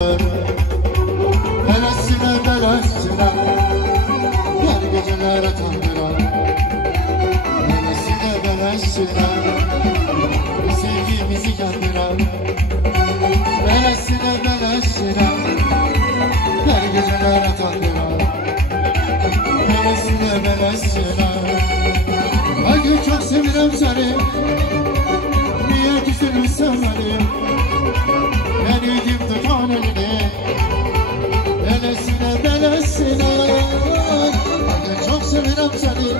Belesine belesine her gecelere tandıran. Belesine belesine sevgimizi yandıran. Belesine belesine her gecelere tandıran. Belesine belesine Hadi çok seviyorum seni. Niye küsülürsen beni? Beni kim tutan elini? Belesine belesine Hadi çok seviyorum seni.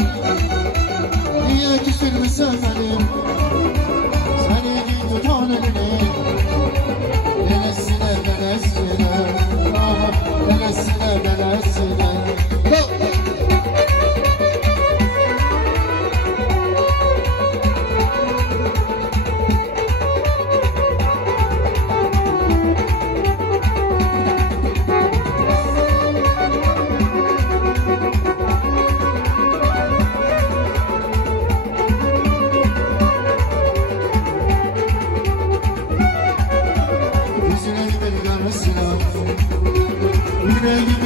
Niye küsülürsen beni? Seni kim tutan elini? Belesine belesine Belesine belesine Yüzüne gidelim görmesin. Yüreği